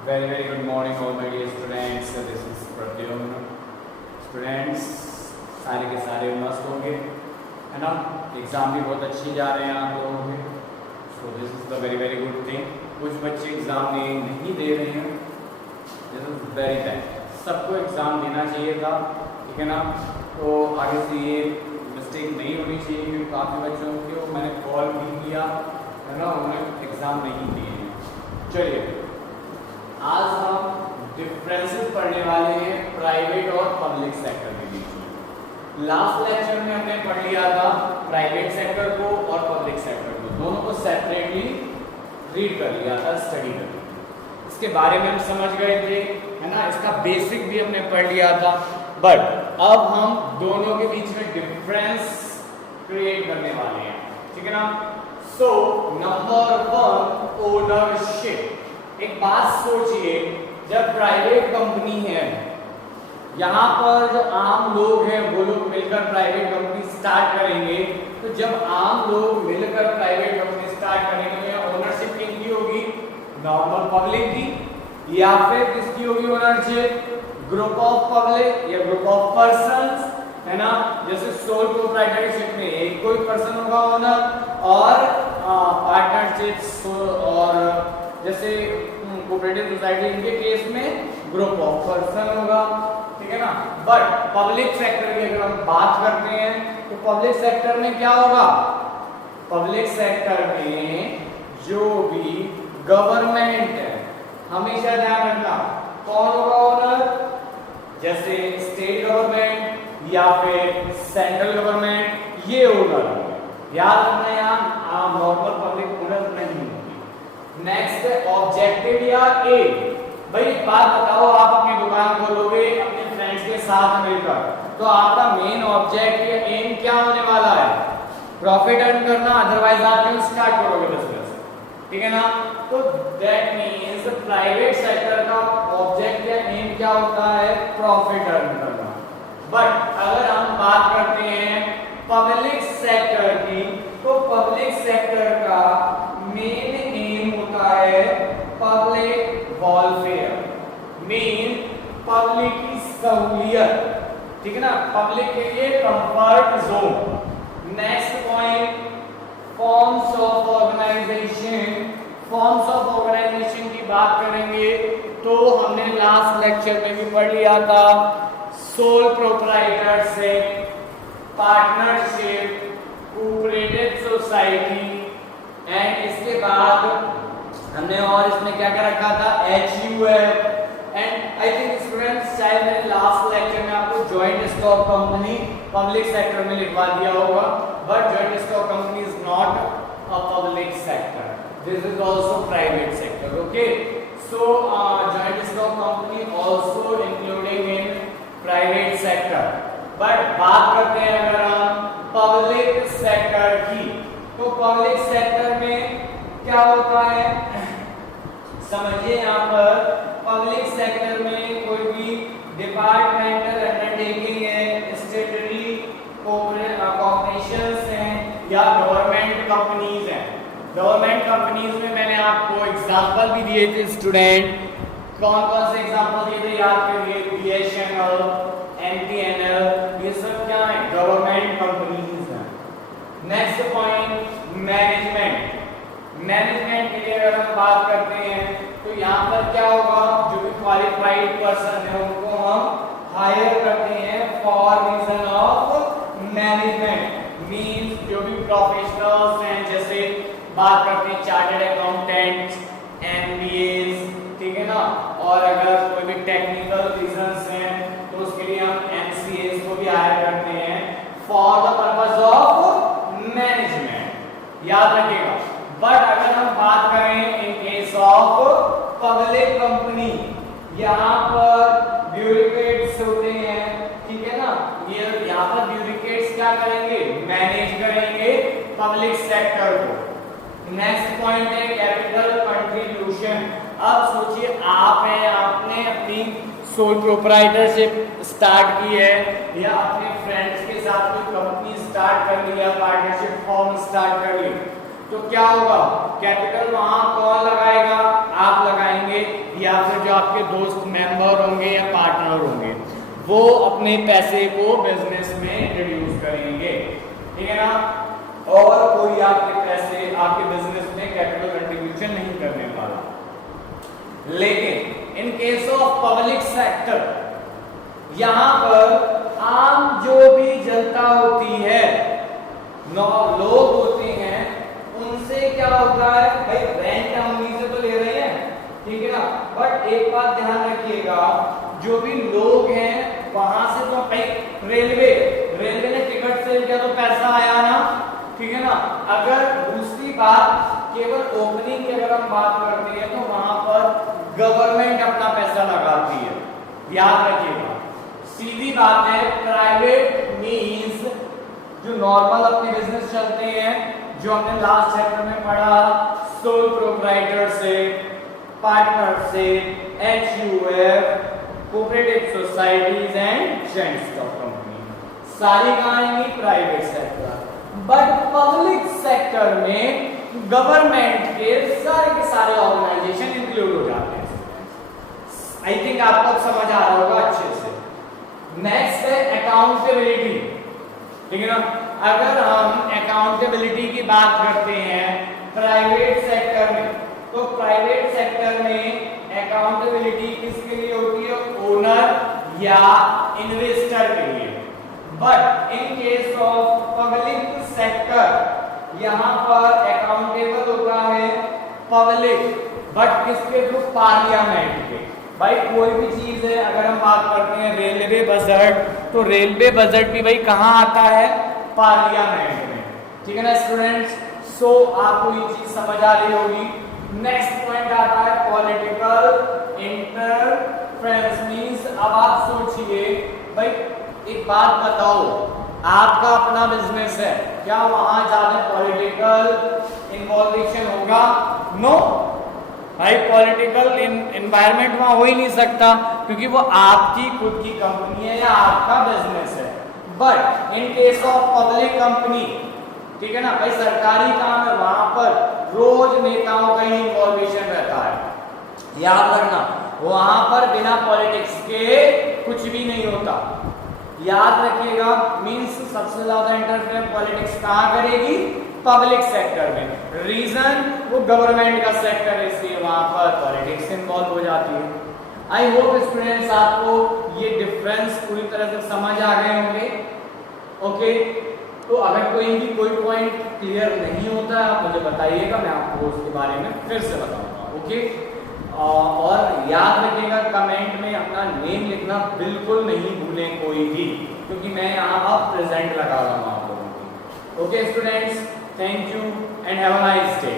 Very good morning all my dear students. This is Pradyumn. Students सारे के सारे मस्त होंगे, है ना। एग्ज़ाम भी बहुत अच्छी जा रहे हैं आप लोगों के। So this is the very good thing. कुछ बच्चे एग्ज़ाम नहीं दे रहे हैं, दिस इज़ वेरी बैड। सबको एग्ज़ाम देना चाहिए था, ठीक है ना। तो आगे से ये मिस्टेक नहीं होनी चाहिए, क्योंकि काफ़ी बच्चों को मैंने कॉल भी किया, है ना, उन्होंने एग्ज़ाम नहीं दिए हैं। चलिए आज हम डिफरेंसेस पढ़ने वाले हैं प्राइवेट और पब्लिक सेक्टर के बीच में। लास्ट लेक्चर में हमने पढ़ लिया था प्राइवेट सेक्टर को और पब्लिक सेक्टर को, दोनों को सेपरेटली रीड कर लिया था, स्टडी कर लिया, इसके बारे में हम समझ गए थे, है ना। इसका बेसिक भी हमने पढ़ लिया था। बट अब हम दोनों के बीच में डिफरेंस क्रिएट करने वाले हैं, ठीक है ना। So number 1, ownership. एक बात सोचिए, जब प्राइवेट कंपनी है, यहाँ पर जो आम लोग हैं वो लोग मिलकर प्राइवेट कंपनी स्टार्ट करेंगे, तो जब आम लोग मिलकर प्राइवेट कंपनी स्टार्ट करेंगे तो यहाँ ओनरशिप किसकी होगी? नॉर्मल पब्लिक की, या फिर किसकी होगी ओनरशिप? ग्रुप ऑफ पब्लिक या ग्रुप ऑफ पर्संस, है ना। जैसे सोल प्रोप्राइटरशिप में एक कोई पर्सन होगा ओनर, और पार्टनरशिप और जैसे कोऑपरेटिव सोसाइटी इनके केस में ग्रुप ऑफ पर्सन होगा, ठीक है ना। बट पब्लिक सेक्टर की अगर हम बात करते हैं तो पब्लिक सेक्टर में क्या होगा? पब्लिक सेक्टर में जो भी गवर्नमेंट है, हमेशा ध्यान रखना कौन होगा ओनर? जैसे स्टेट गवर्नमेंट या फिर सेंट्रल गवर्नमेंट, ये ओनर होगा। याद रखना, यहाँ नॉर्मल पब्लिक ओनर नहीं होगी। नेक्स्ट ऑब्जेक्टिव या एम। भाई एक बात बताओ, आप अपनी दुकान खोलोगे अपने फ्रेंड्स के साथ मिलकर, तो आपका मेन ऑब्जेक्ट या एम क्या होने वाला है? प्रॉफिट अर्न करना, अदरवाइज आप क्यों स्टार्ट करोगे बिजनेस, ठीक है ना। तो दैट मींस प्राइवेट सेक्टर का ऑब्जेक्ट या एम क्या होता है? प्रॉफिट अर्न करना। बट अगर हम बात करते हैं पब्लिक सेक्टर की, तो पब्लिक सेक्टर का मेन एम होता है पब्लिक वेलफेयर, मेन पब्लिक की सहूलियत, ठीक है ना, पब्लिक के लिए comfort zone. Next point, forms of organization. Forms of organization की बात करेंगे तो हमने लास्ट लेक्चर में भी पढ़ लिया था, sole proprietorship, partnership, cooperative society, and इसके बाद हमने और इसमें क्या क्या रखा था? HUF। And I think students शायद मैंने लास्ट लेक्चर में आपको joint stock company public sector में लिखवा दिया होगा, butt joint stock company is not a public sector, this is also private sector, okay. So joint stock company also including in private sector. But बात करते हैं अगर हम पब्लिक सेक्टर की, तो पब्लिक सेक्टर में क्या होता है? समझिए, यहाँ पर पब्लिक सेक्टर में कोई भी डिपार्टमेंटल अंडरटेकिंग है, स्टेटरी कॉर्पोरेशंस हैं, या गवर्नमेंट कंपनीज हैं। गवर्नमेंट कंपनीज में मैंने आपको एग्जांपल भी दिए थे स्टूडेंट। कौन कौन से एग्जांपल दिए थे याद करिए? BSNL, MTNL, ये सब क्या है? गवर्नमेंट कंपनीज हैं। Next point, management. मैनेजमेंट के लिए अगर हम बात करते हैं तो यहाँ पर क्या होगा? जो भी क्वालिफाइड पर्सन है उनको हम हायर करते हैं for reason of management. Means जो भी प्रोफेशनल्स हैं, जैसे बात करते हैं चार्टर्ड अकाउंटेंट्स, MBAs, ठीक है ना। और अगर कोई भी टेक्निकल रीजंस हैं तो उसके लिए हम MCAs को भी हायर करते हैं for the purpose of management, याद रखिएगा। बट अगर हम बात करें in case of public company, यहाँ पर ब्यूरोक्रेट्स होते हैं, ठीक है ना। ये यहाँ पर ब्यूरोक्रेट्स क्या करेंगे? मैनेज करेंगे पब्लिक सेक्टर को। नेक्स्ट पॉइंट है कैपिटल कंट्रीब्यूशन। अब सोचिए, आप हैं, आपने अपनी सोल प्रोप्राइटरशिप स्टार्ट की है, या अपने फ्रेंड्स के साथ कोई कंपनी स्टार्ट कर ली, या पार्टनरशिप फॉर्म स्टार्ट कर ली, तो क्या होगा? कैपिटल वहां कौन लगाएगा? आप लगाएंगे, या फिर आपके दोस्त मेंबर होंगे या पार्टनर होंगे, वो अपने पैसे को बिजनेस में इंट्रोड्यूस करेंगे, ठीक है ना। और कोई आपके पैसे आपके बिजनेस में कैपिटल कंट्रीब्यूशन नहीं करने वाला। लेकिन in case of public sector, यहां पर आम जो भी जनता होती है, लोग होते हैं, उनसे क्या होता है भाई, रेंट हम उन्हीं से तो ले रहे हैं, ठीक है ना। बट एक बात ध्यान रखिएगा, जो भी लोग हैं वहां से तो भाई रेलवे ने टिकट सेल किया तो पैसा आया ना, ठीक है ना। अगर दूसरी बात केवल ओपनिंग की अगर हम बात करते हैं तो वहां पर गवर्नमेंट अपना पैसा लगाती है, याद रखिएगा। सीधी बात है, प्राइवेट मींस जो नॉर्मल अपने बिजनेस चलते हैं, जो हमने लास्ट चैप्टर में पढ़ा, sole proprietorship, partnership, HUF, cooperative societies and joint stock company, सारी कहानी private sector. But public sector में गवर्नमेंट के सारे ऑर्गेनाइजेशन इंक्लूड हो जाते हैं। आई थिंक आपको समझ आ रहा होगा अच्छे से। नेक्स्ट है अकाउंटेबिलिटी, ठीक है ना। अगर हम अकाउंटेबिलिटी की बात करते हैं प्राइवेट सेक्टर में, तो प्राइवेट सेक्टर में अकाउंटेबिलिटी किसके लिए होती है, ओनर या इन्वेस्टर के लिए। But in case of public sector यहां पर अकाउंटेबल होता है पब्लिक, बट किसके थ्रू, पार्लियामेंट के। भाई कोई भी चीज है, अगर हम बात करते हैं रेलवे बजट, तो रेलवे बजट भी भाई कहां आता है, पार्लियामेंट में, ठीक है ना स्टूडेंट्स। सो आपको ये चीज समझ आ रही होगी। नेक्स्ट पॉइंट आता है पॉलिटिकल इंटरफेरेंस मींस, अब आप सोचिए भाई एक बात बताओ, आपका अपना बिजनेस है, क्या वहां ज्यादा पॉलिटिकल इन्वॉल्वेशन होगा? नो भाई, पॉलिटिकल एनवायरनमेंट वहां हो ही नहीं सकता, क्योंकि वो आपकी खुद की कंपनी है या आपका बिजनेस है। But in case of public company, ठीक है ना भाई, सरकारी काम है, वहां पर रोज नेताओं का ही इन्वॉल्वेशन रहता है। याद रखना, वहां पर बिना पॉलिटिक्स के कुछ भी नहीं होता। याद रखिएगा, मींस सबसे ज्यादा इंटरफेयर पॉलिटिक्स कहां करेगी, पब्लिक सेक्टर में। रीजन, वो गवर्नमेंट का सेक्टर है, इसलिए वहां पर पॉलिटिक्स इन्वॉल्व हो जाती है। आई होप स्टूडेंट्स आपको ये डिफरेंस पूरी तरह से समझ आ गए होंगे। ओके, तो अगर कोई पॉइंट क्लियर नहीं होता है आप मुझे बताइएगा, मैं आपको उसके बारे में फिर से बताऊंगा। ओके, और याद रखिएगा कमेंट में अपना नेम लिखना बिल्कुल नहीं भूलें कोई भी, क्योंकि मैं यहाँ अब प्रेजेंट लगा रहा हूँ आप लोगों को। Okay students, thank you and have a nice day.